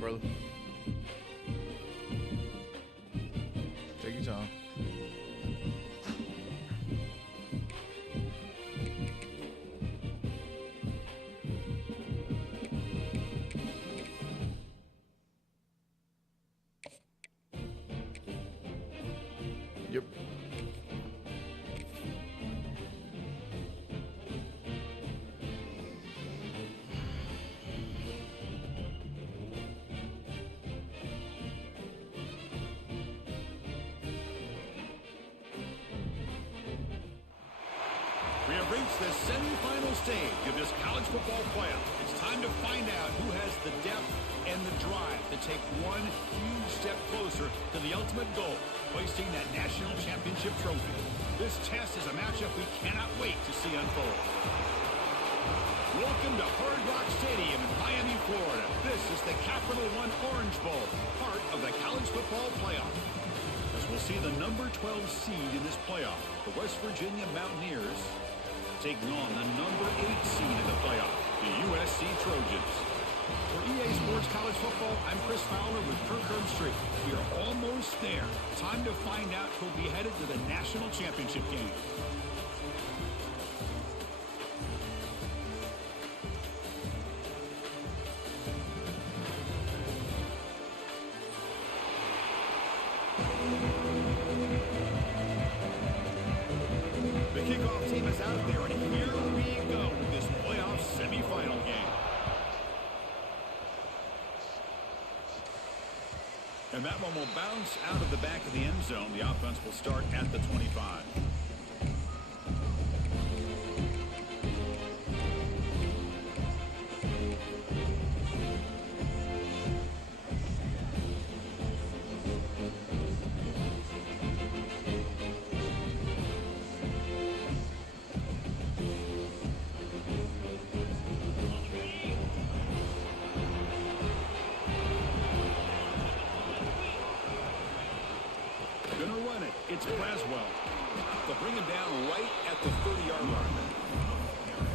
brother. Take your time. Yep. We have reached the semifinal stage of this college football playoff. It's time to find out who has the depth and the drive to take one huge step closer to the ultimate goal, hoisting that national championship trophy. This test is a matchup we cannot wait to see unfold. Welcome to Hard Rock Stadium in Miami, Florida. This is the Capital One Orange Bowl, part of the college football playoff. As we'll see the number 12 seed in this playoff, the West Virginia Mountaineers, taking on the number 8 seed in the playoff, the USC Trojans. For EA Sports College Football, I'm Chris Fowler with Kirk Herbstreit. We are almost there. Time to find out who'll be headed to the national championship game. The kickoff team is out there, and here we go with this playoff semifinal game. And that one will bounce out of the back of the end zone. The offense will start at the 25. Gonna run it. It's Braswell. They'll bring him down right at the 30-yard line.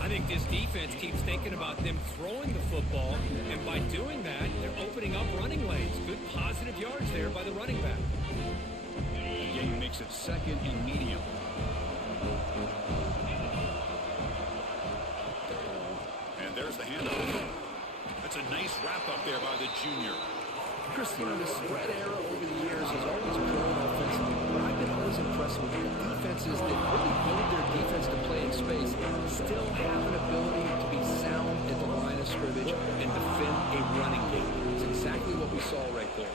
I think this defense keeps thinking about them throwing the football, and by doing that, they're opening up running lanes. Good positive yards there by the running back. The game makes it second and medium. And there's the handoff. That's a nice wrap-up there by the junior. Chris, you know, the spread era over the years has always grown offensively, but I've been always impressed with defenses that really build their defense to play in space, still have an ability to be sound at the line of scrimmage and defend a running game. It's exactly what we saw right there.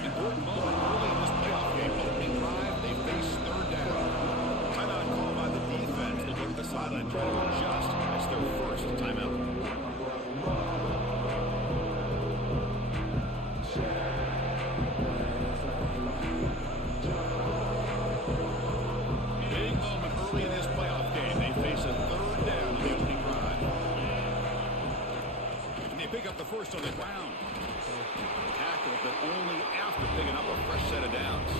Important moment early in this playoff game. Opening drive, they face third down. Timeout called by the defense. They go to the sideline trying to adjust. That's their first timeout. Pick up the first on the ground. Tackle, but only after picking up a fresh set of downs.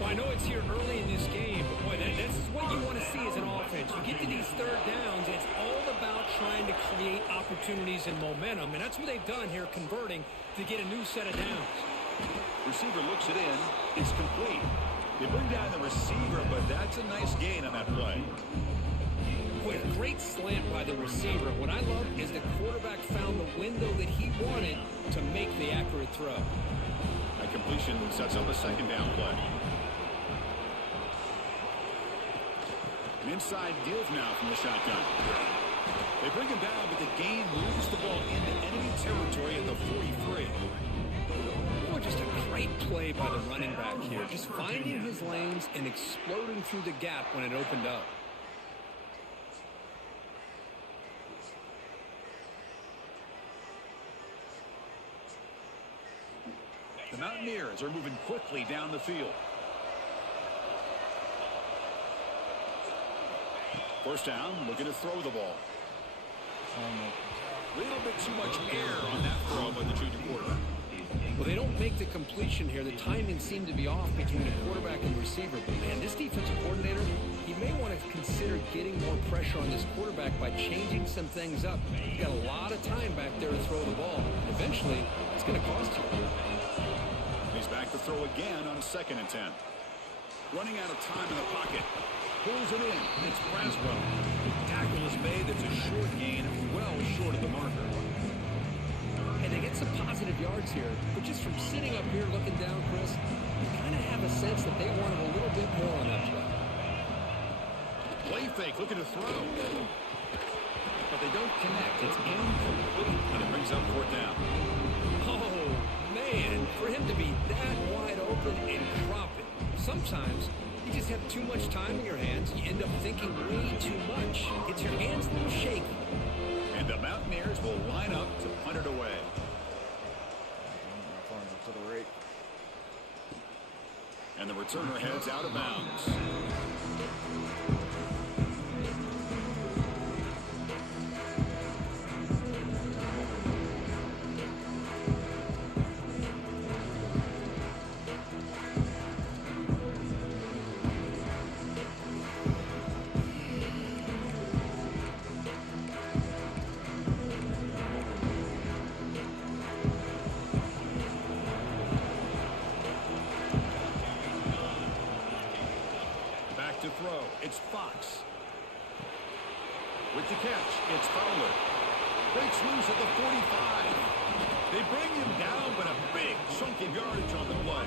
Well, I know it's here early in this game, but boy, this is what you want to see as an offense. You get to these third downs, it's all about trying to create opportunities and momentum, and that's what they've done here, converting to get a new set of downs. Receiver looks it in. It's complete. They bring down the receiver, but that's a nice gain on that play. Boy, a great slant by the receiver. What I love is the quarterback found the window that he wanted to make the accurate throw. That completion sets up a second down play. An inside give now from the shotgun. They bring him down, but the game moves the ball into enemy territory at the 43. Boy, just a great play by the running back here. Just finding his lanes and exploding through the gap when it opened up. The Mountaineers are moving quickly down the field. First down, looking to throw the ball. A little bit too much air on that throw by the junior quarterback. Well, they don't make the completion here. The timing seemed to be off between the quarterback and receiver. But, man, this defensive coordinator he may want to consider getting more pressure on this quarterback by changing some things up. He's got a lot of time back there to throw the ball. Eventually, it's going to cost you. He's back to throw again on 2nd and 10. Running out of time in the pocket. Pulls it in. It's Braswell. Tackle is made. It's a short gain, well short of the marker. And they get some positive yards here, but just from sitting up here looking down, Chris, you kind of have a sense that they wanted a little bit more on that play. Play fake, looking to throw. But they don't connect. It's incomplete, and it brings up 4th down. Oh, man, for him to be that wide open and drop it. Sometimes you just have too much time in your hands. You end up thinking way too much. Gets your hands a little shaky. And the Mountaineers will line up to punt it away. To the right. And the returner heads out of bounds. To throw, it's Fox. With the catch, it's Fowler. Breaks loose at the 45. They bring him down, but a big chunk of yardage on the play.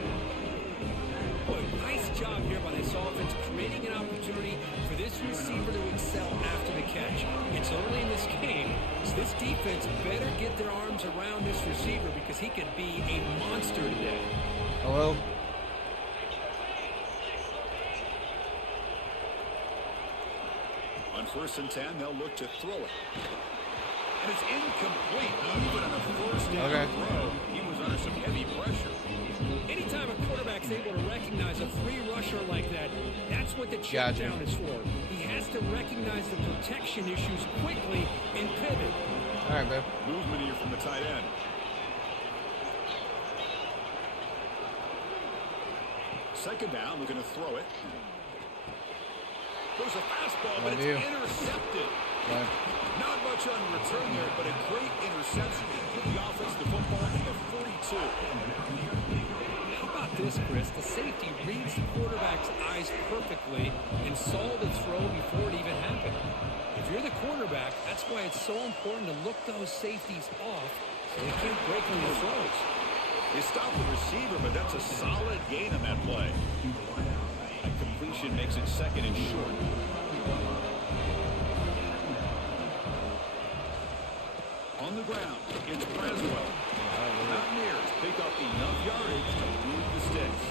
Boy, nice job here by this offense, creating an opportunity for this receiver to excel after the catch. It's early in this game, so this defense better get their arms around this receiver because he could be a monster today. Hello? On 1st and 10, they'll look to throw it. And it's incomplete. Even on a 1st down throw, he was under some heavy pressure. Anytime a quarterback's able to recognize a free rusher like that, that's what the check down is for. He has to recognize the protection issues quickly and pivot. All right, babe. Movement here from the tight end. Second down, looking to throw it. There's a fastball, but it's intercepted. Bye. Not much on return there, but a great interception to give the offense the football at the 42. How about this, Chris? The safety reads the quarterback's eyes perfectly and saw the throw before it even happened. If you're the quarterback, that's why it's so important to look those safeties off so they can't break on your throws. They stopped the receiver, but that's a solid gain on that play. Completion makes it 2nd and short. On the ground, it's Braswell. The Mountaineers pick up enough yardage to move the sticks.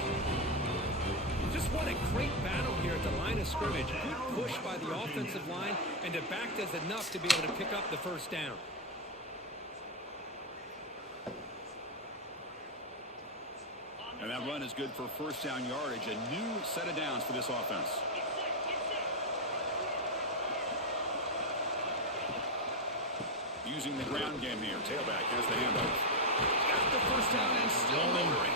Just what a great battle here at the line of scrimmage. Good push by the offensive line, and the back does enough to be able to pick up the 1st down. And that run is good for 1st down yardage. A new set of downs for this offense. Using the ground game here. Tailback has the handoff. Got the 1st down and still motoring.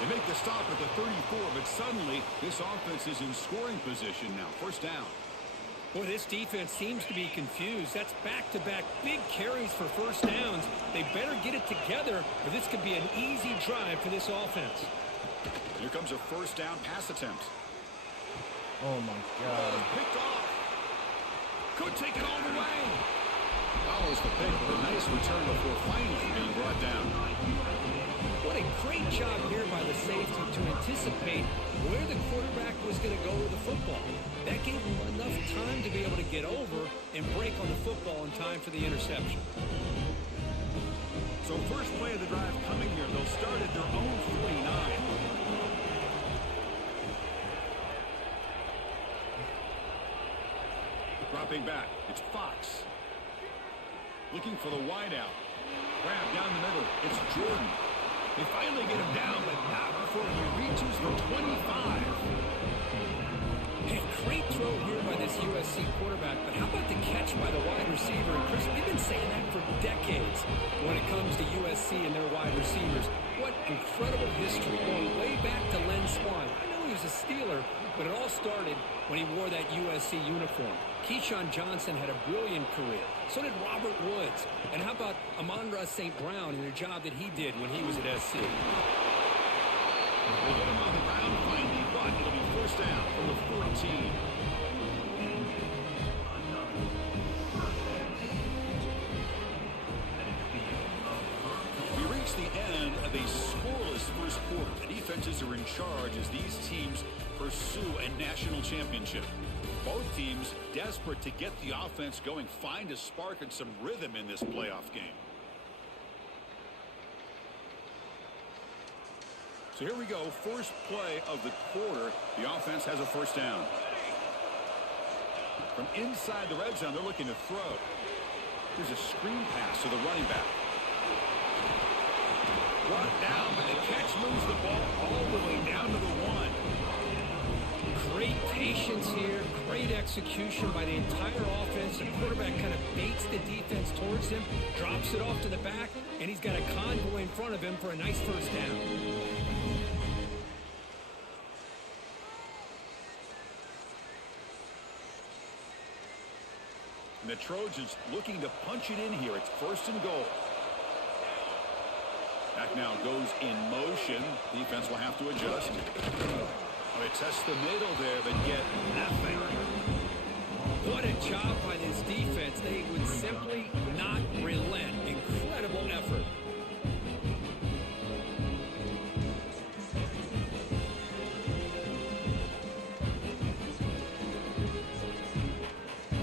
They make the stop at the 34, but suddenly this offense is in scoring position now. 1st down. Boy, this defense seems to be confused. That's back-to-back big carries for 1st downs. They better get it together, or this could be an easy drive for this offense. Here comes a 1st down pass attempt. Oh, my God. Picked off. Could take it all the way. Follows the pick with a nice return before finally being brought down. What a great job here by the safety to anticipate where the quarterback was going to go with the football. That gave him enough time to be able to get over and break on the football in time for the interception. So first play of the drive coming here. They'll start at their own 49. Dropping back, it's Fox. Looking for the wideout. Grab down the middle, it's Jordan. They finally get him down, but not before he reaches the 25. Hey, great throw here by this USC quarterback, but how about the catch by the wide receiver? And Chris, we've been saying that for decades when it comes to USC and their wide receivers. What incredible history, going way back to Len Swan. I know he was a Steeler, But it all started when he wore that USC uniform. Keyshawn Johnson had a brilliant career. So did Robert Woods. And how about Amon-Ra St. Brown and the job that he did when he was at SC? They get him on the ground finally, but it'll be first down from the 14. We reach the end of a scoreless first quarter. The defenses are in charge as these teams pursue a national championship. Both teams desperate to get the offense going, find a spark and some rhythm in this playoff game. So here we go, first play of the quarter. The offense has a first down. From inside the red zone, they're looking to throw. Here's a screen pass to the running back. Brought down, but the catch moves the ball all the way down to the 1. Great patience here, great execution by the entire offense. The quarterback kind of baits the defense towards him, drops it off to the back, and he's got a convoy in front of him for a nice first down. And the Trojans looking to punch it in here. It's first and goal. Back now goes in motion. Defense will have to adjust. They test the middle there, but get nothing. What a job by this defense. They would simply not relent. Incredible effort.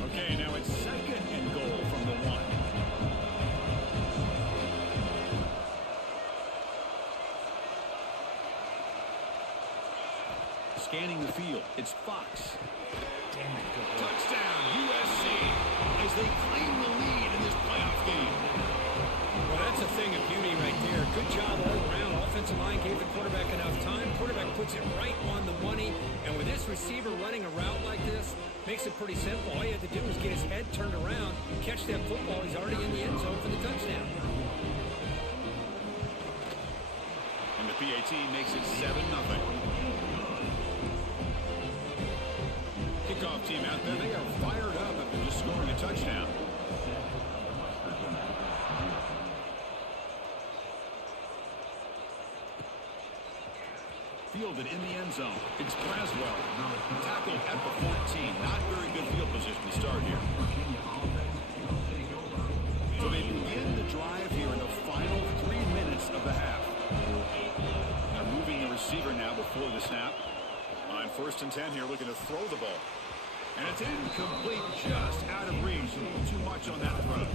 Okay, now it's second and goal from the 1. Scanning the field, it's Fox. Touchdown, USC, as they claim the lead in this playoff game. Well, that's a thing of beauty right there. Good job all around. Offensive line gave the quarterback enough time. Quarterback puts it right on the money. And with this receiver running a route like this, makes it pretty simple. All you have to do is get his head turned around, catch that football. He's already in the end zone for the touchdown. And the PAT makes it 7-0. Kickoff team out there, they are fired up after just scoring a touchdown. Fielded in the end zone. It's Braswell. Tackled at the 14. Not very good field position to start here. So they begin the drive here in the final 3 minutes of the half. They're moving the receiver now before the snap. On first and 10 here, looking to throw the ball. And it's incomplete, just out of reach. Too much on that throw.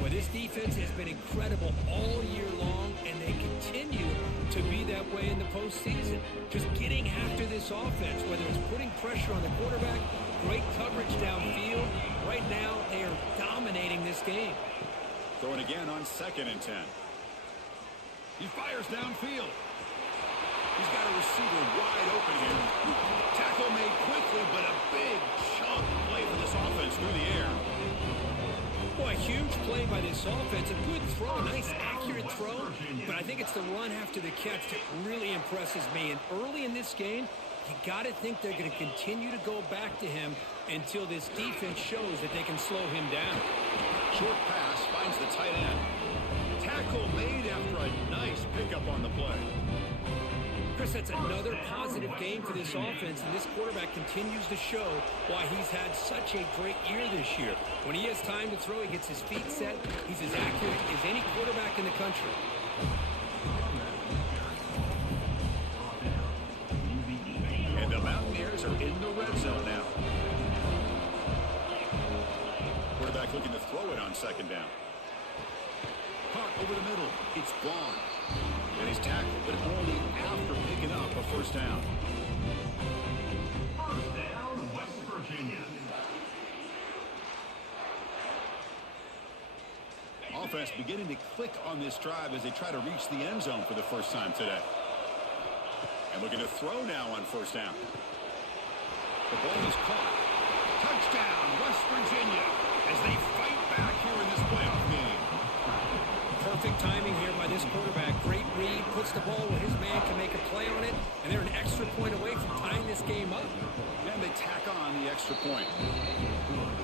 Well, this defense has been incredible all year long, and they continue to be that way in the postseason. Just getting after this offense, whether it's putting pressure on the quarterback, great coverage downfield. Right now, they are dominating this game. Throwing again on second and 10. He fires downfield. He's got a receiver wide open here. Tackle made quickly, but a big chunk play for this offense through the air. Boy, a huge play by this offense. A good throw, a nice accurate throw. But I think it's the run after the catch that really impresses me. And early in this game, you got to think they're going to continue to go back to him until this defense shows that they can slow him down. Short pass finds the tight end. Tackle made after a nice pickup on the play. Chris, that's another positive game for this offense, and this quarterback continues to show why he's had such a great year this year. When he has time to throw, he gets his feet set. He's as accurate as any quarterback in the country. And the Mountaineers are in the red zone now. Quarterback looking to throw it on second down. Caught over the middle. It's Vaughn. And he's tackled, but only after picking up a first down. First down, West Virginia. Offense beginning to click on this drive as they try to reach the end zone for the first time today. And looking to throw now on first down. The ball is caught. Touchdown, West Virginia, as they fight back here in this playoff game. Perfect timing here by this quarterback. Great read read, puts the ball where his man can make a play on it, and they're an extra point away from tying this game up. And they tack on the extra point.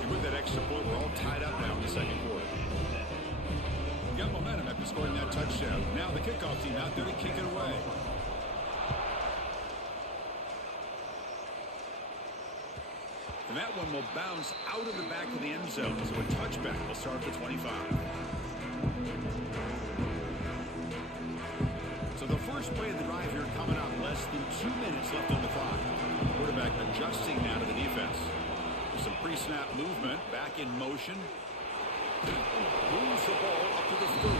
And with that extra point, we're all tied up now in the second quarter. Got momentum after scoring that touchdown. Now the kickoff team out there to kick it away. And that one will bounce out of the back of the end zone. So a touchback will start at the 25. So the first play of the drive here coming up, less than 2 minutes left on the clock. Quarterback adjusting now to the defense. Some pre-snap movement, back in motion. Moves the ball up to the 30.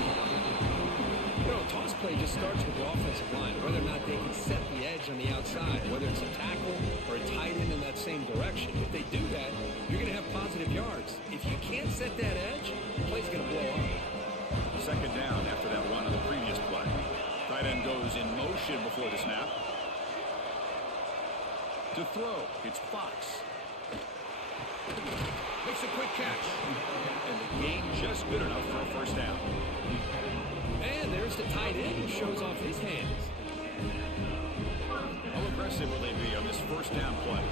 You know, a toss play just starts with the offensive line, whether or not they can set the edge on the outside, whether it's a tackle or a tight end in that same direction. If they do that, you're going to have positive yards. If you can't set that edge, the play's going to blow up. Second down after that run on the previous play. Tight end goes in motion before the snap. To throw, it's Fox. Makes a quick catch. And the gain just good enough for a first down. And there's the tight end who shows off his hands. How aggressive will they be on this first down play?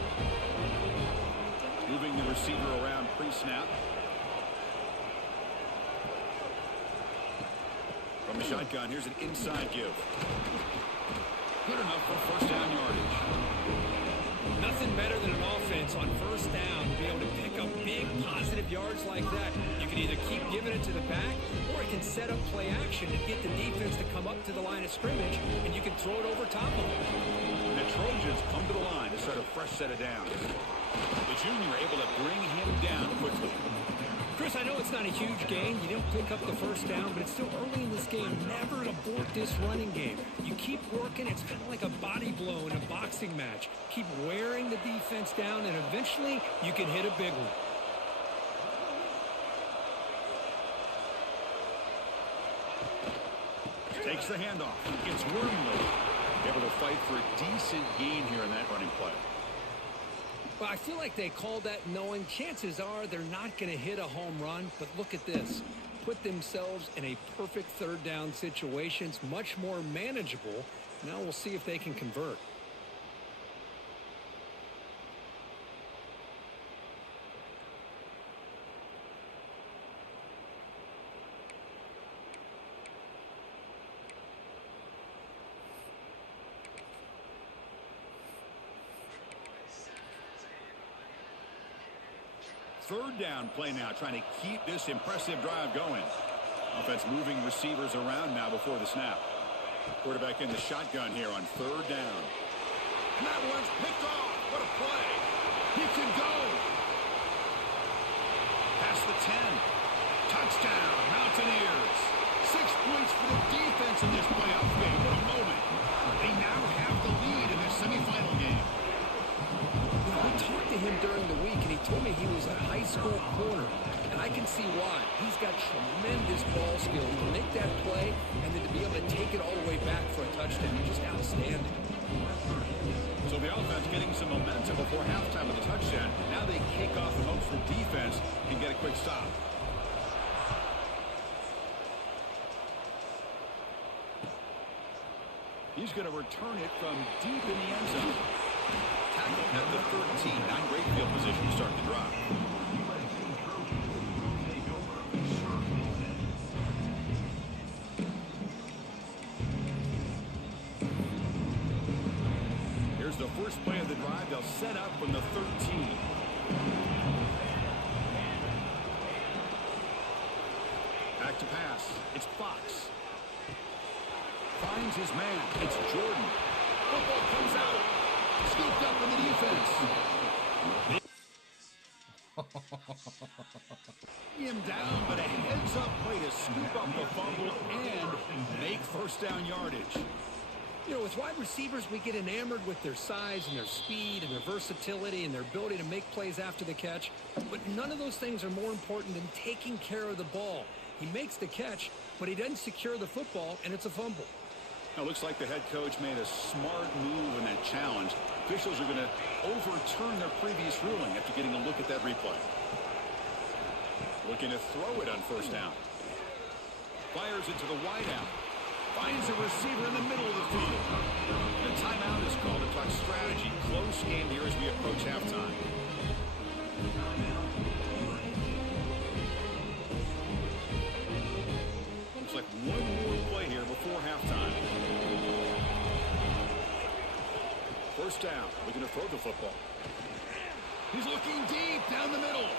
Moving the receiver around pre-snap. From the shotgun, here's an inside give. Good enough for first down yardage. Nothing better than an offense on first down to be able to pick up big positive yards like that. You can either keep giving it to the back, or it can set up play action and get the defense to come up to the line of scrimmage, and you can throw it over top of them. The Trojans come to the line to start a fresh set of downs. The junior able to bring him down quickly. Chris, I know it's not a huge gain. You didn't pick up the first down, but it's still early in this game. Never abort this running game. You keep working. It's kind of like a body blow in a boxing match. Keep wearing the defense down, and eventually you can hit a big one. Takes the handoff. It's Wormley. Able to fight for a decent gain here in that running play. Well, I feel like they called that knowing chances are they're not going to hit a home run, but look at this. Put themselves in a perfect third down situation. It's much more manageable. Now we'll see if they can convert. Third down play now, trying to keep this impressive drive going. Offense moving receivers around now before the snap. Quarterback in the shotgun here on third down. And that one's picked off. What a play. He can go. Past the 10. Touchdown, Mountaineers. 6 points for the defense in this playoff game. What a moment. They now have the lead in this semifinal game. I talked to him during the week, and he told me he was a high school corner, and I can see why. He's got tremendous ball skills to make that play, and then to be able to take it all the way back for a touchdown. Just outstanding. So the offense getting some momentum before halftime with the touchdown. Now they kick off and hope for defense and get a quick stop. He's going to return it from deep in the end zone. Tackle at the 13. Not great field position to start the drive. Here's the first play of the drive. They'll set up from the 13. Back to pass. It's Fox. Finds his man. It's Jordan. Football comes out. Scooped up in the defense. Him down, but a heads-up play to scoop up the fumble and make first down yardage. You know, with wide receivers, we get enamored with their size and their speed and their versatility and their ability to make plays after the catch. But none of those things are more important than taking care of the ball. He makes the catch, but he doesn't secure the football, and it's a fumble. Now, looks like the head coach made a smart move in that challenge. Officials are going to overturn their previous ruling after getting a look at that replay. Looking to throw it on first down. Fires it to the wideout. Finds a receiver in the middle of the field. The timeout is called to talk strategy. Close game here as we approach halftime. Looks like one more play here before halftime. First down. Looking to throw the football. He's looking deep down the middle.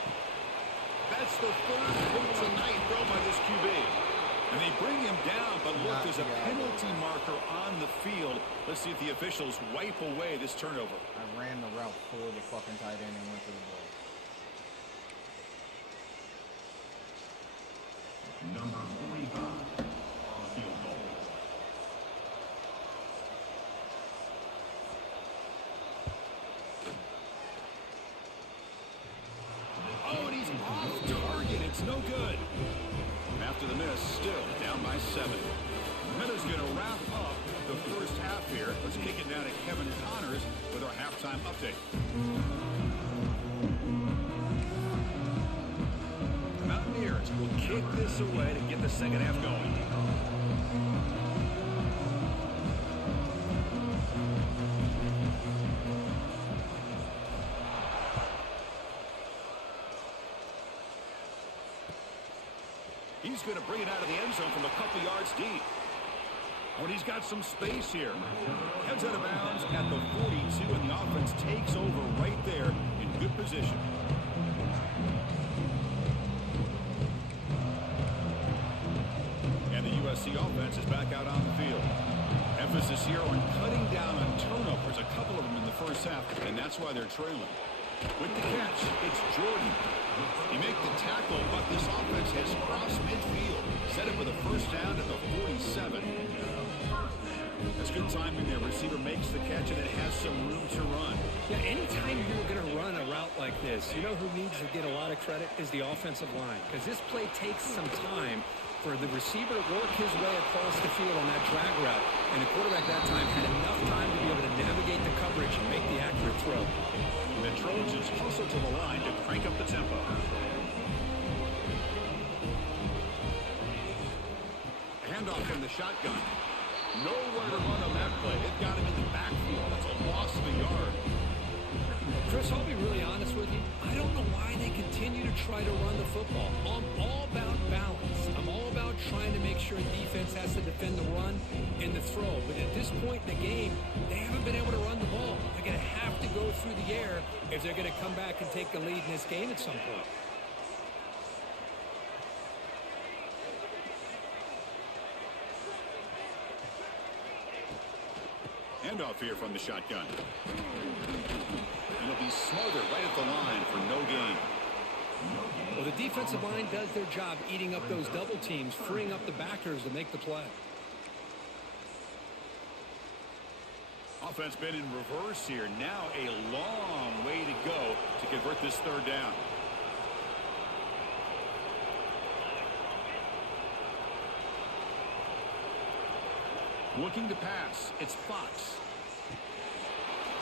That's the third pick tonight thrown by this QB. And they bring him down, but look, there's a penalty marker on the field. Let's see if the officials wipe away this turnover. I ran the route for the fucking tight end and went to the ball. Number 45 on field goal. Oh, and he's off target. It's no good. After the miss, still down by 7. Minutes going to wrap up the first half here. Let's kick it down to Kevin Connors with our halftime update. The Mountaineers will kick this away to get the second half going. He's going to bring it out of the end zone from a couple yards deep. Oh, and he's got some space here. Heads out of bounds at the 42, and the offense takes over right there in good position. And the USC offense is back out on the field. Emphasis here on cutting down on turnovers, a couple of them in the first half, and that's why they're trailing. With the catch, it's Jordan. He makes the tackle, but this offense has crossed midfield. Set it for the first down at the 47. That's good timing there. Receiver makes the catch, and it has some room to run. Yeah, anytime you're going to run a route like this, you know who needs to get a lot of credit is the offensive line. Because this play takes some time for the receiver to work his way across the field on that drag route. And the quarterback that time had enough time to be able to navigate the coverage and make the accurate throw. The Trojans hustle to the line to crank up the tempo. Handoff in the shotgun. Nowhere to run on that play. It got him in the backfield. That's a loss of a yard. Chris, I'll be really honest with you. I don't know why they continue to try to run the football. I'm all about balance. I'm all about trying to make sure defense has to defend the run and the throw. But at this point in the game, they haven't been able to run the ball. They're going to have to go through the air if they're going to come back and take the lead in this game at some point. Handoff here from the shotgun. It'll be smothered right at the line for no gain. Well, the defensive line does their job eating up those double teams, freeing up the backers to make the play. Offense been in reverse here. Now a long way to go to convert this third down. Looking to pass. It's Fox.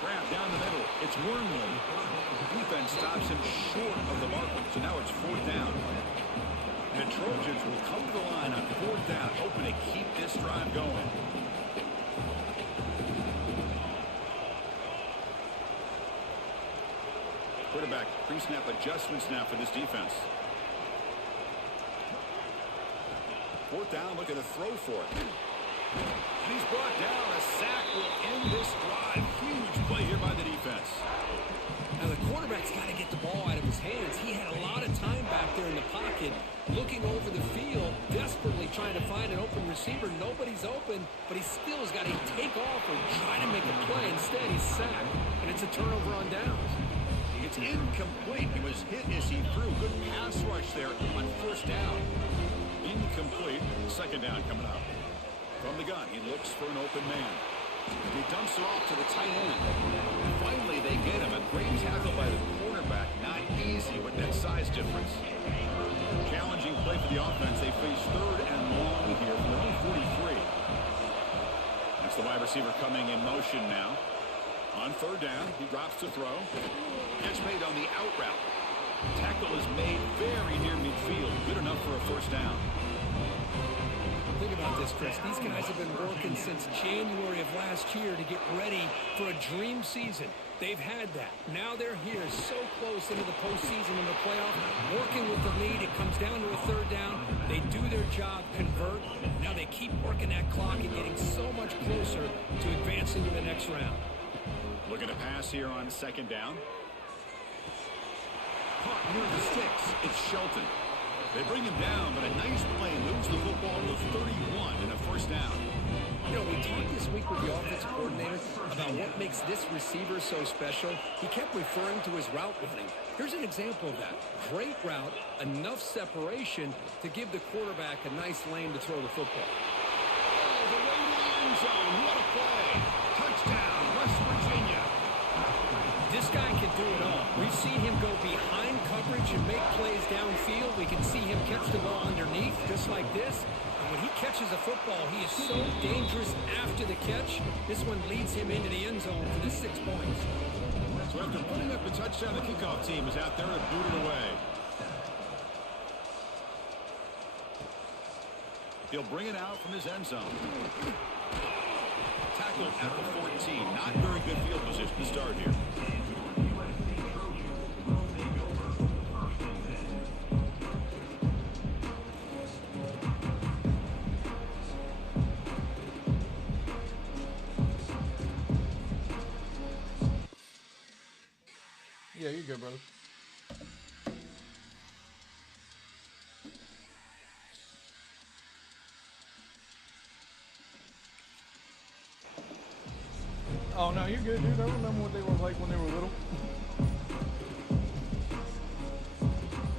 Grab down the middle. It's Wormley. Defense stops him short of the marker. So now it's fourth down. The Trojans will come to the line on fourth down, hoping to keep this drive going. Quarterback pre-snap adjustments now for this defense. Fourth down, look at the throw for it. And he's brought down. A sack will end this drive. Huge play here by the defense. Now the quarterback's got to get the ball out of his hands. He had a lot of time back there in the pocket, looking over the field, desperately trying to find an open receiver. Nobody's open, but he still has got to take off or try to make a play. Instead, he's sacked, and it's a turnover on downs. It's incomplete. He was hit as he threw. Good pass rush there on first down. Incomplete. Second down coming up. From the gun, he looks for an open man. He dumps it off to the tight end. Finally, they get him. A great tackle by the quarterback. Not easy with that size difference. Challenging play for the offense. They face third and long here for only 43. That's the wide receiver coming in motion now. On third down, he drops to throw. Catch made on the out route. Tackle is made very near midfield. Good enough for a first down. The thing about this, Chris. These guys have been working since January of last year to get ready for a dream season. They've had that. Now they're here so close into the postseason and the playoff, working with the lead. It comes down to a third down. They do their job, convert. Now they keep working that clock and getting so much closer to advancing to the next round. Looking to pass here on second down. Caught near the sticks. It's Shelton. They bring him down, but a nice play moves the football to 31 and a first down. You know, we talked this week with the offensive coordinator about what makes this receiver so special. He kept referring to his route running. Here's an example of that. Great route, enough separation to give the quarterback a nice lane to throw the football. Oh, the way to the end zone. What a play. Touchdown, West Virginia. This guy can do it all. We've seen him go behind coverage and make plays downfield. We can see him catch the ball underneath, just like this. And when he catches a football, he is so dangerous after the catch. This one leads him into the end zone for the 6 points. So after putting up a touchdown, the kickoff team is out there to boot it away. He'll bring it out from his end zone. Tackled at the 14. Not very good field position to start here. Yeah, you're good, brother. Oh, no, you're good, dude. I remember what they were like when they were little.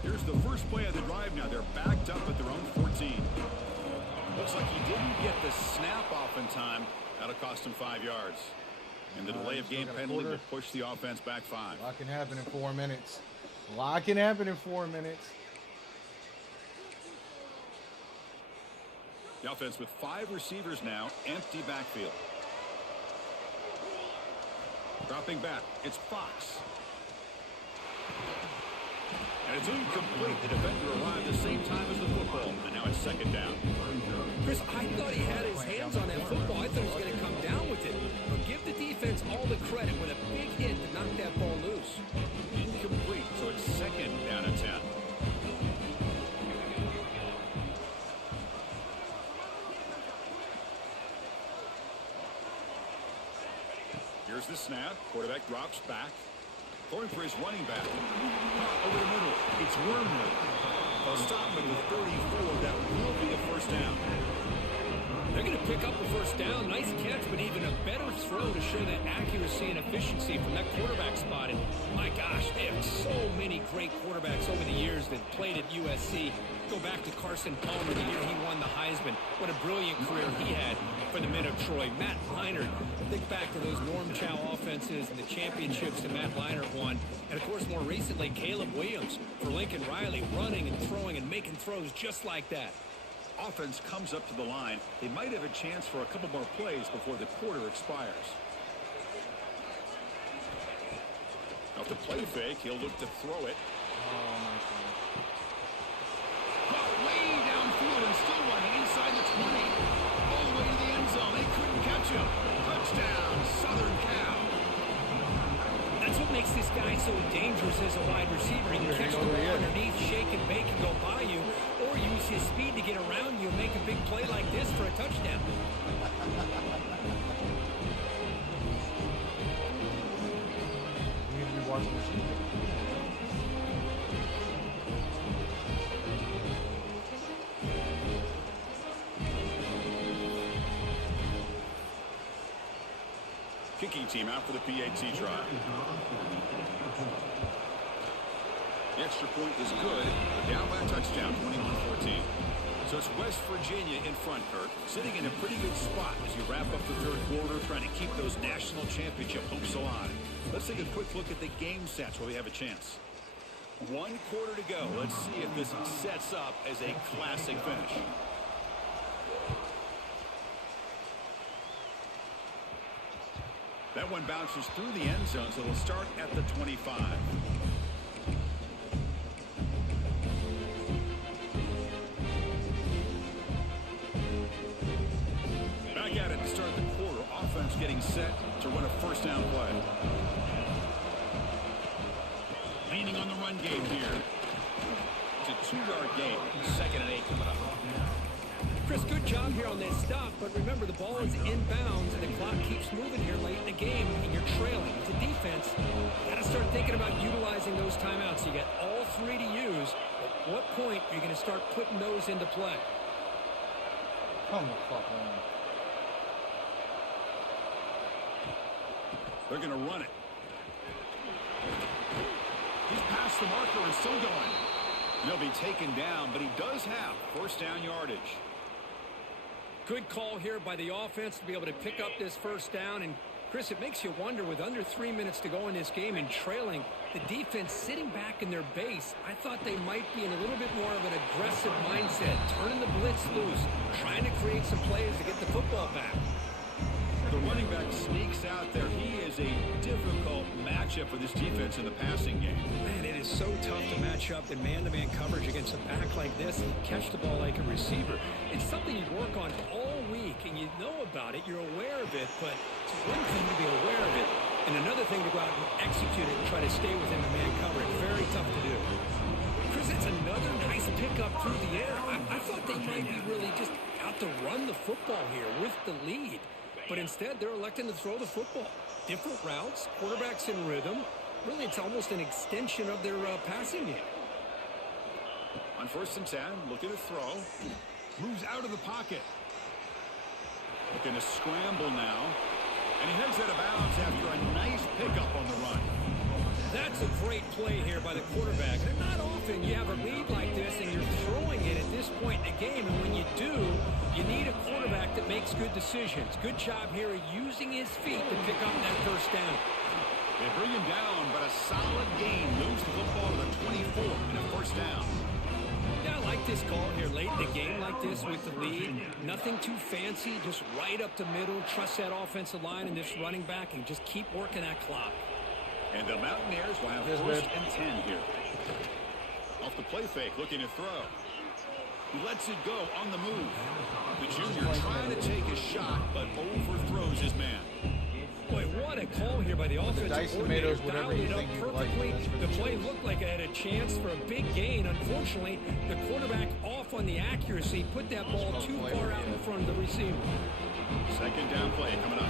Here's the first play of the drive now. They're backed up at their own 14. Looks like he didn't get the snap off in time. That'll cost him 5 yards. And the delay of game penalty will push the offense back 5. A lot can happen in 4 minutes. A lot can happen in 4 minutes. The offense with 5 receivers now, empty backfield. Dropping back, it's Fox. And it's incomplete. The defender arrived at the same time as the football. And now it's second down. Chris, I thought he had his hands on that football. I thought he was going to come down with it. But give the defense all the credit with a big hit to knock that ball loose. Incomplete, so it's second down and 10. Here's the snap. Quarterback drops back. Going for his running back. Over the middle. It's Wormley. They'll stop him at the 34. That will be a first down. They're going to pick up a first down. Nice catch, but even a better throw to show that accuracy and efficiency from that quarterback spot. And my gosh, they have so many great quarterbacks over the years that played at USC. Go back to Carson Palmer, the year he won the Heisman. What a brilliant career he had for the men of Troy. Matt Leinart, think back to those Norm Chow offenses and the championships that Matt Leinart won. And, of course, more recently, Caleb Williams for Lincoln Riley, running and throwing and making throws just like that. Offense comes up to the line. They might have a chance for a couple more plays before the quarter expires. Off the play fake, he'll look to throw it. Caught way downfield and still running inside the 20. All the way to the end zone. They couldn't catch him. Touchdown, Southern Cal. That's what makes this guy so dangerous as a wide receiver. He can catch the ball underneath, shake and bake and go by you, or use his speed to get around you and make a big play like this for a touchdown. We need to be watching this shit. Kicking team out for the PAT try. The extra point is good, but down by a touchdown, 21-14. So it's West Virginia in front, Kurt, sitting in a pretty good spot as you wrap up the third quarter, trying to keep those national championship hopes alive. Let's take a quick look at the game sets where we have a chance. 1 quarter to go. Let's see if this sets up as a classic finish. That one bounces through the end zone, so it'll start at the 25. getting set to run a first down play. Leaning on the run game here. It's a 2-yard gain. 2nd and 8 coming up. Chris, good job here on this stop, but remember the ball is inbounds and the clock keeps moving here late in the game and you're trailing. It's a defense. Got to start thinking about utilizing those timeouts. You got all 3 to use. At what point are you going to start putting those into play? Come the fuck on. They're going to run it. He's past the marker and still going. He'll be taken down, but he does have first down yardage. Good call here by the offense to be able to pick up this first down. And, Chris, it makes you wonder, with under 3 minutes to go in this game and trailing, the defense sitting back in their base, I thought they might be in a little bit more of an aggressive mindset, turning the blitz loose, trying to create some plays to get the football back. The running back sneaks out there. He is a difficult matchup for this defense in the passing game. Man, it is so tough to match up in man-to-man coverage against a back like this and catch the ball like a receiver. It's something you work on all week, and you know about it. You're aware of it, but it's one thing to be aware of it, and another thing to go out and execute it and try to stay within the man coverage. Very tough to do. Chris, it's another nice pickup through the air. I thought they might be really just out to run the football here with the lead. But instead, they're electing to throw the football. Different routes, quarterbacks in rhythm. Really, it's almost an extension of their passing game. On 1st and 10, looking to throw. Moves out of the pocket. Looking to scramble now. And he heads out of bounds after a nice pickup on the run. That's a great play here by the quarterback. And not often you have a lead like this and you're throwing it at this point in the game. And when you do, you need a quarterback that makes good decisions. Good job here of using his feet to pick up that first down. They bring him down, but a solid gain moves the football to the 24 and a first down. Yeah, I like this call here late in the game like this with the lead. Nothing too fancy, just right up the middle. Trust that offensive line and this running back and just keep working that clock. And the Mountaineers will have first and 10 here. Off the play fake, looking to throw. He lets it go on the move. The junior trying to take a shot, but overthrows his man. Boy, what a call here by the offensive diced coordinator. tomatoes, whatever Dialed you it up think you like. perfectly. That's for The the play chickens. looked like it had a chance for a big gain. Unfortunately, the quarterback off on the accuracy, put that ball too far out in front of the receiver. 2nd down play coming up.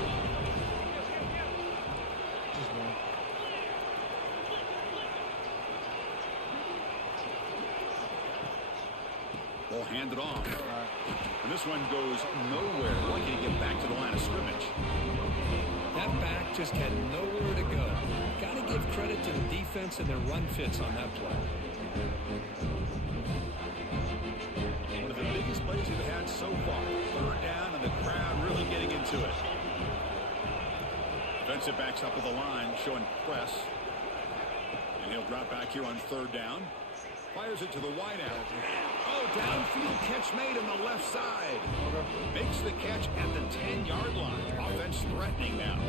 Ball handed off. And this one goes nowhere. Lucky to get back to the line of scrimmage. That back just had nowhere to go. Got to give credit to the defense and their run fits on that play. One of the biggest plays they've had so far. 3rd down and the crowd really getting into it. Defensive backs up at the line, showing press. And he'll drop back here on 3rd down. Fires it to the wideout. Oh, downfield catch made on the left side. Makes the catch at the 10-yard line. Offense threatening now.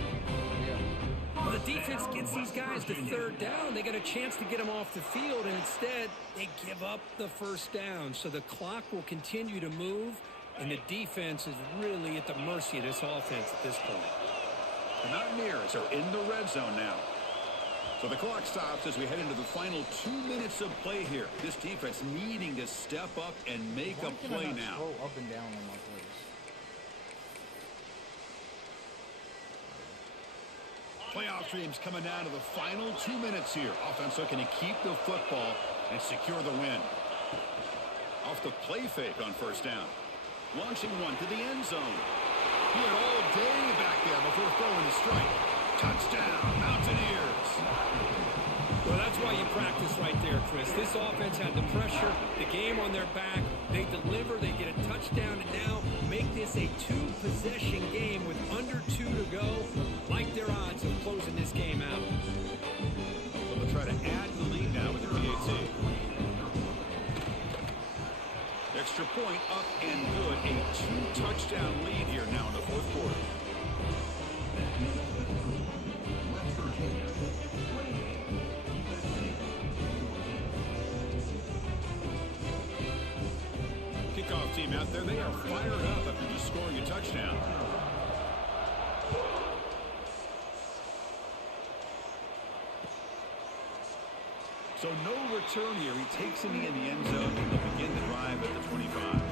Well, the defense gets these guys to 3rd down. They got a chance to get them off the field, and instead they give up the first down. So the clock will continue to move, and the defense is really at the mercy of this offense at this point. The Mountaineers are in the red zone now. So the clock stops as we head into the final 2 minutes of play here. This defense needing to step up and make a play now. Throw up and down on my plays. Playoff dreams coming down to the final 2 minutes here. Offense looking to keep the football and secure the win. Off the play fake on 1st down. Launching one to the end zone. He had all day back there before throwing the strike. Touchdown, Mountaineers. Well, that's why you practice right there, Chris. This offense had the pressure, the game on their back. They deliver, they get a touchdown, and now make this a 2-possession game with under 2 to go. Like their odds of closing this game out. So they'll try to add the lead now with the PAT. Extra point up and good. A 2-touchdown lead here now in the 4th quarter. Kickoff team out there, they are fired up after just scoring a touchdown. So no return here. He takes him in the end zone, and they'll begin the drive at the 25.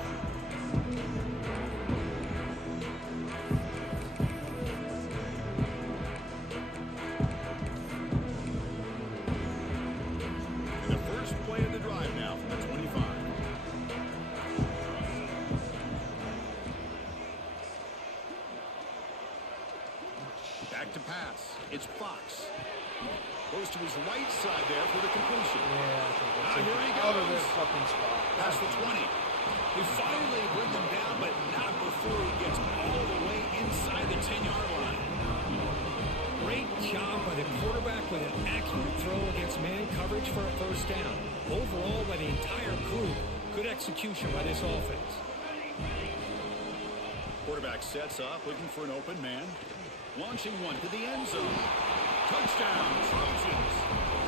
And the first play of the drive now from the 25. Back to pass. It's Fox. Goes to his right side there for the completion. Yeah, Here he out of goes. this fucking spot. Past the 20. They finally bring him down, but not before he gets all the way inside the 10-yard line. Great job by the quarterback with an accurate throw against man coverage for a first down. Overall, by the entire group, good execution by this offense. Quarterback sets up, looking for an open man. Launching one to the end zone. Touchdown, Trojans.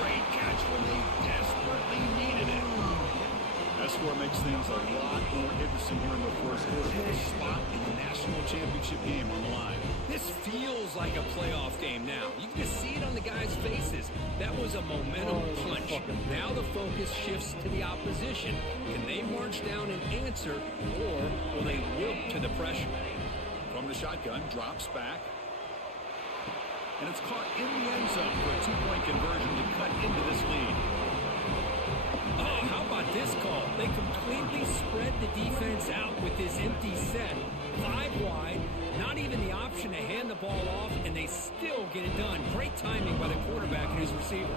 Great catch when they desperately needed it. That score makes things a lot more interesting here in the fourth quarter. A spot in the national championship game on the line. This feels like a playoff game now. You can just see it on the guys' faces. That was a momentum punch. Now the focus shifts to the opposition. Can they march down and answer, or will they wilt to the pressure? From the shotgun, drops back. And it's caught in the end zone for a two-point conversion to cut into this lead. Oh, how about this call? They completely spread the defense out with this empty set. 5 wide, not even the option to hand the ball off, and they still get it done. Great timing by the quarterback and his receiver.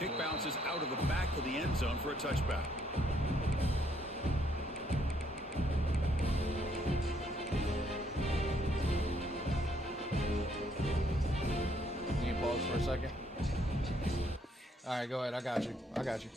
Kick bounces out of the back of the end zone for a touchback. For a second. All right, go ahead. I got you. I got you.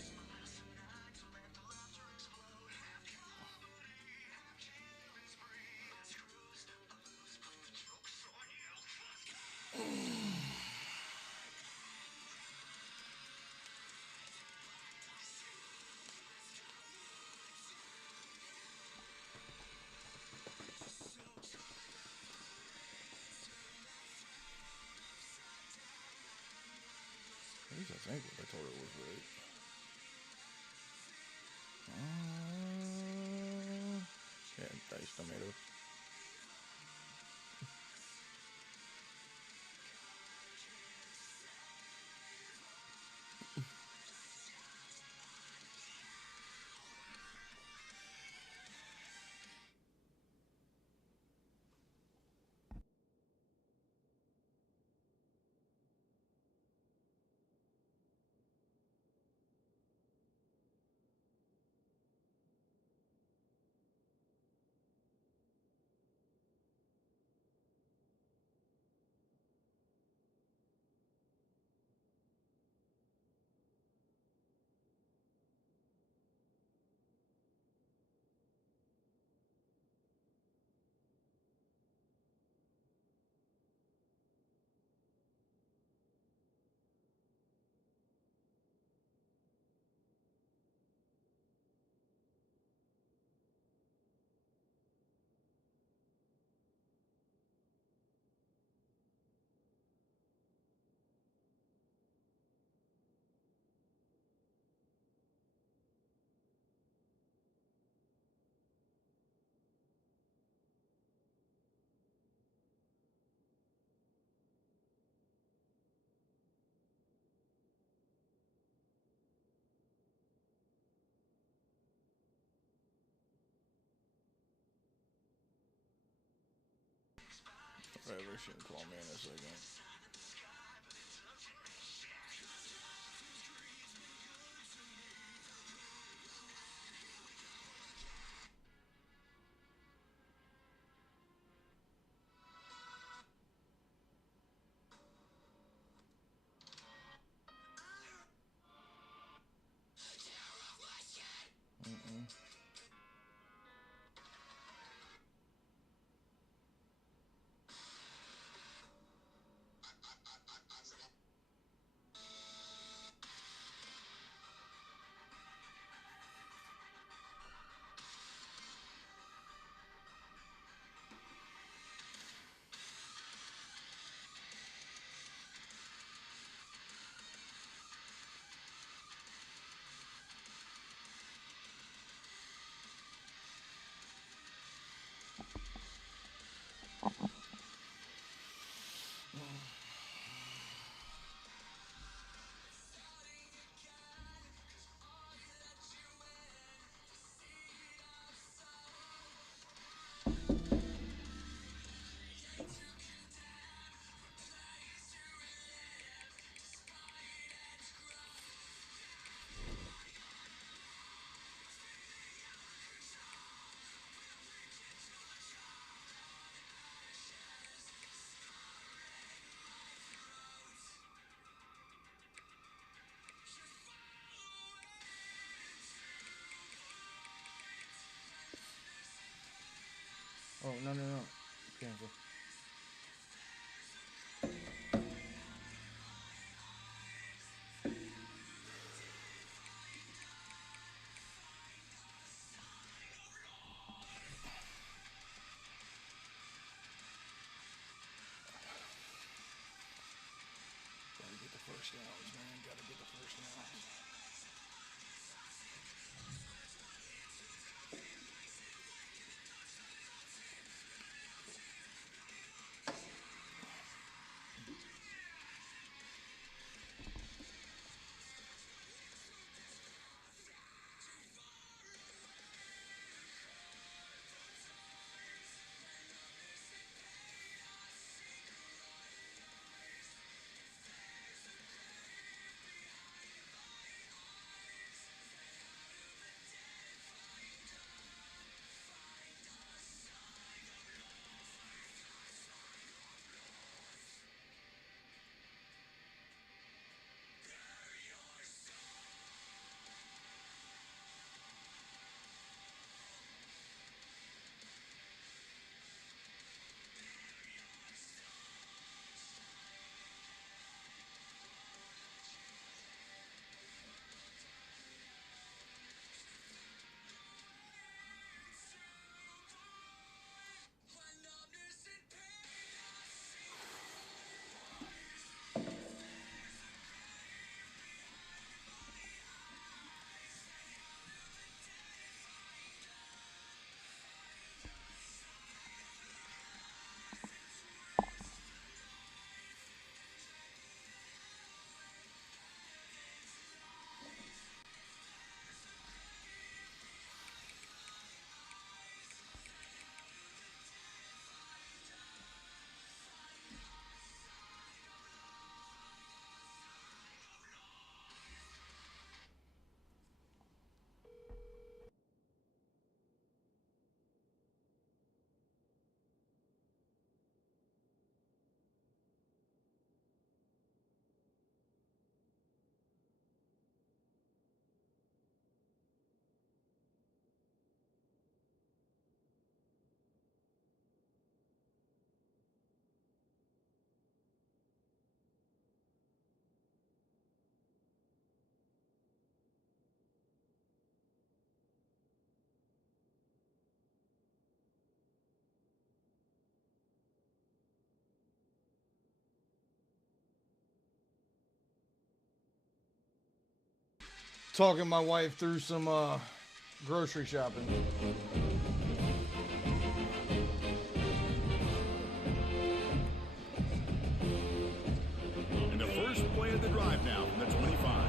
I think what I told her was right. Yeah, diced tomatoes. Whatever, she can call me in a second. no. Cancel. Gotta get the first downs, man. Gotta get the first downs. Talking my wife through some grocery shopping. And the first play of the drive now from the 25.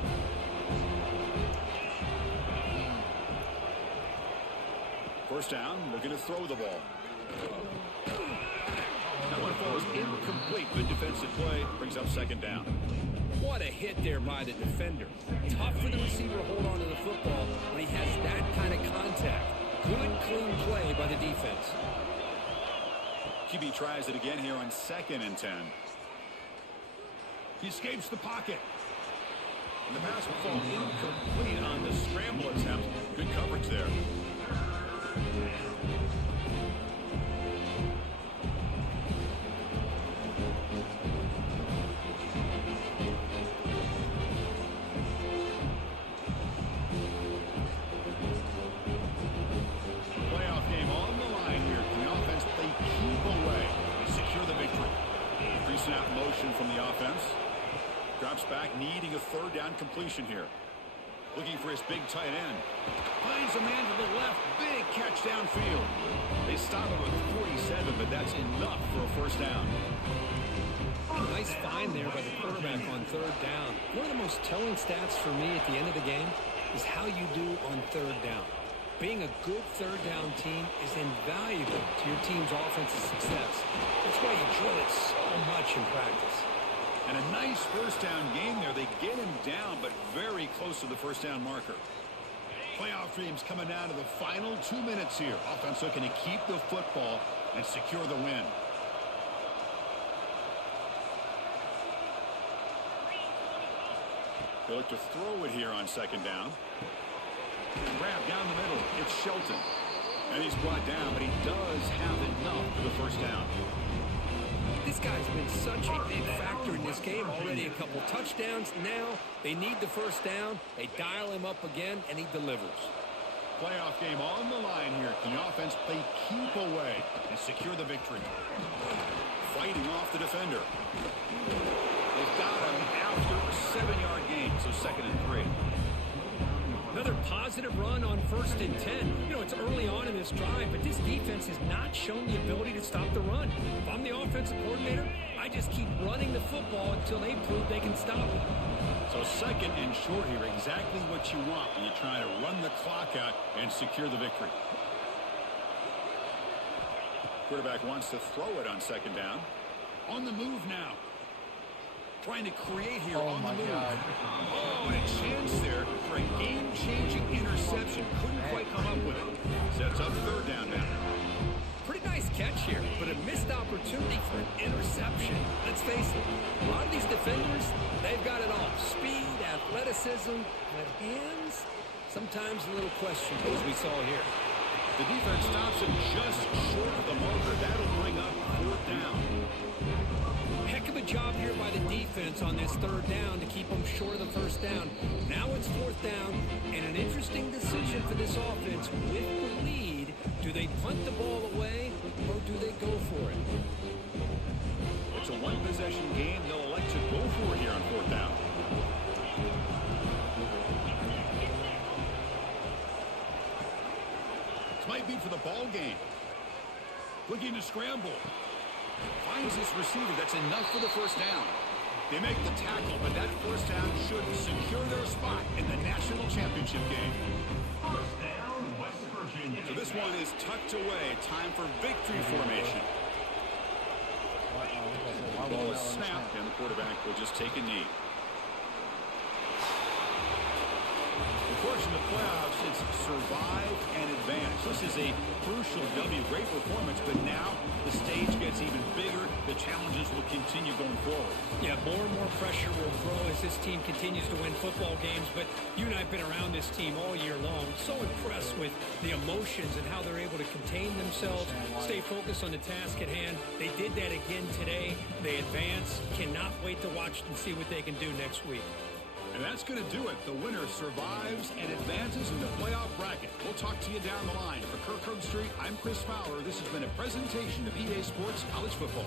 First down, looking to throw the ball. That one falls incomplete. Good defensive play, brings up second down. What a hit there by the defender. Tough for the receiver to hold on to the football when he has that kind of contact. Good, clean play by the defense. QB tries it again here on 2nd and 10. He escapes the pocket. And the pass will fall incomplete on the scramble attempt. Good coverage there. Snap motion from the offense. Drops back, needing a third down completion here. Looking for his big tight end. Finds a man to the left. Big catch downfield. They stop him at 47, but that's enough for a first down. Nice find there by the quarterback on third down. One of the most telling stats for me at the end of the game is how you do on third down. Being a good third down team is invaluable to your team's offensive success. That's why you drill it so much in practice. And a nice first down game there. They get him down, but very close to the first down marker. Playoff dreams coming down to the final 2 minutes here. Offense looking to keep the football and secure the win. They look to throw it here on second down. Grab down the middle. It's Shelton. And he's brought down, but he does have enough for the first down. This guy's been such a big factor in this game. Already a couple touchdowns. Now they need the first down. They dial him up again, and he delivers. Playoff game on the line here. Can the offense play keep away and secure the victory? Fighting off the defender. They've got him after a 7-yard gain, so 2nd and 3. Another positive run on 1st and 10. You know, it's early on in this drive, but this defense has not shown the ability to stop the run. If I'm the offensive coordinator, I just keep running the football until they prove they can stop it. So 2nd and short here, exactly what you want when you're trying to run the clock out and secure the victory. Quarterback wants to throw it on 2nd down. On the move now. Trying to create here on the move. God. Oh, and a chance there for a game-changing interception. Couldn't quite come up with it. Sets up 3rd down now. Pretty nice catch here, but a missed opportunity for an interception. Let's face it, a lot of these defenders, they've got it all. Speed, athleticism, but hands, sometimes a little questionable, as we saw here. The defense stops him just short of the marker. That'll bring up 4th down. Heck of a job here by the defense on this 3rd down to keep them short of the first down. Now it's 4th down, and an interesting decision for this offense with the lead. Do they punt the ball away, or do they go for it? It's a one-possession game. They'll elect to go for it here on 4th down. This might be for the ball game. Looking to scramble. Finds his receiver. That's enough for the first down. They make the tackle, but that first down should secure their spot in the national championship game. First down, West Virginia. So this one is tucked away. Time for victory formation. Ball is snapped, and the quarterback will just take a knee. Of course, in the playoffs, it's survive and advance. This is a crucial W. Great performance, but now the stage gets even bigger. The challenges will continue going forward. Yeah, more and more pressure will grow as this team continues to win football games, but you and I have been around this team all year long. So impressed with the emotions and how they're able to contain themselves, stay focused on the task at hand. They did that again today. They advance. Cannot wait to watch and see what they can do next week. And that's going to do it. The winner survives and advances in the playoff bracket. We'll talk to you down the line. For Kirk Herbstreit, I'm Chris Fowler. This has been a presentation of EA Sports College Football.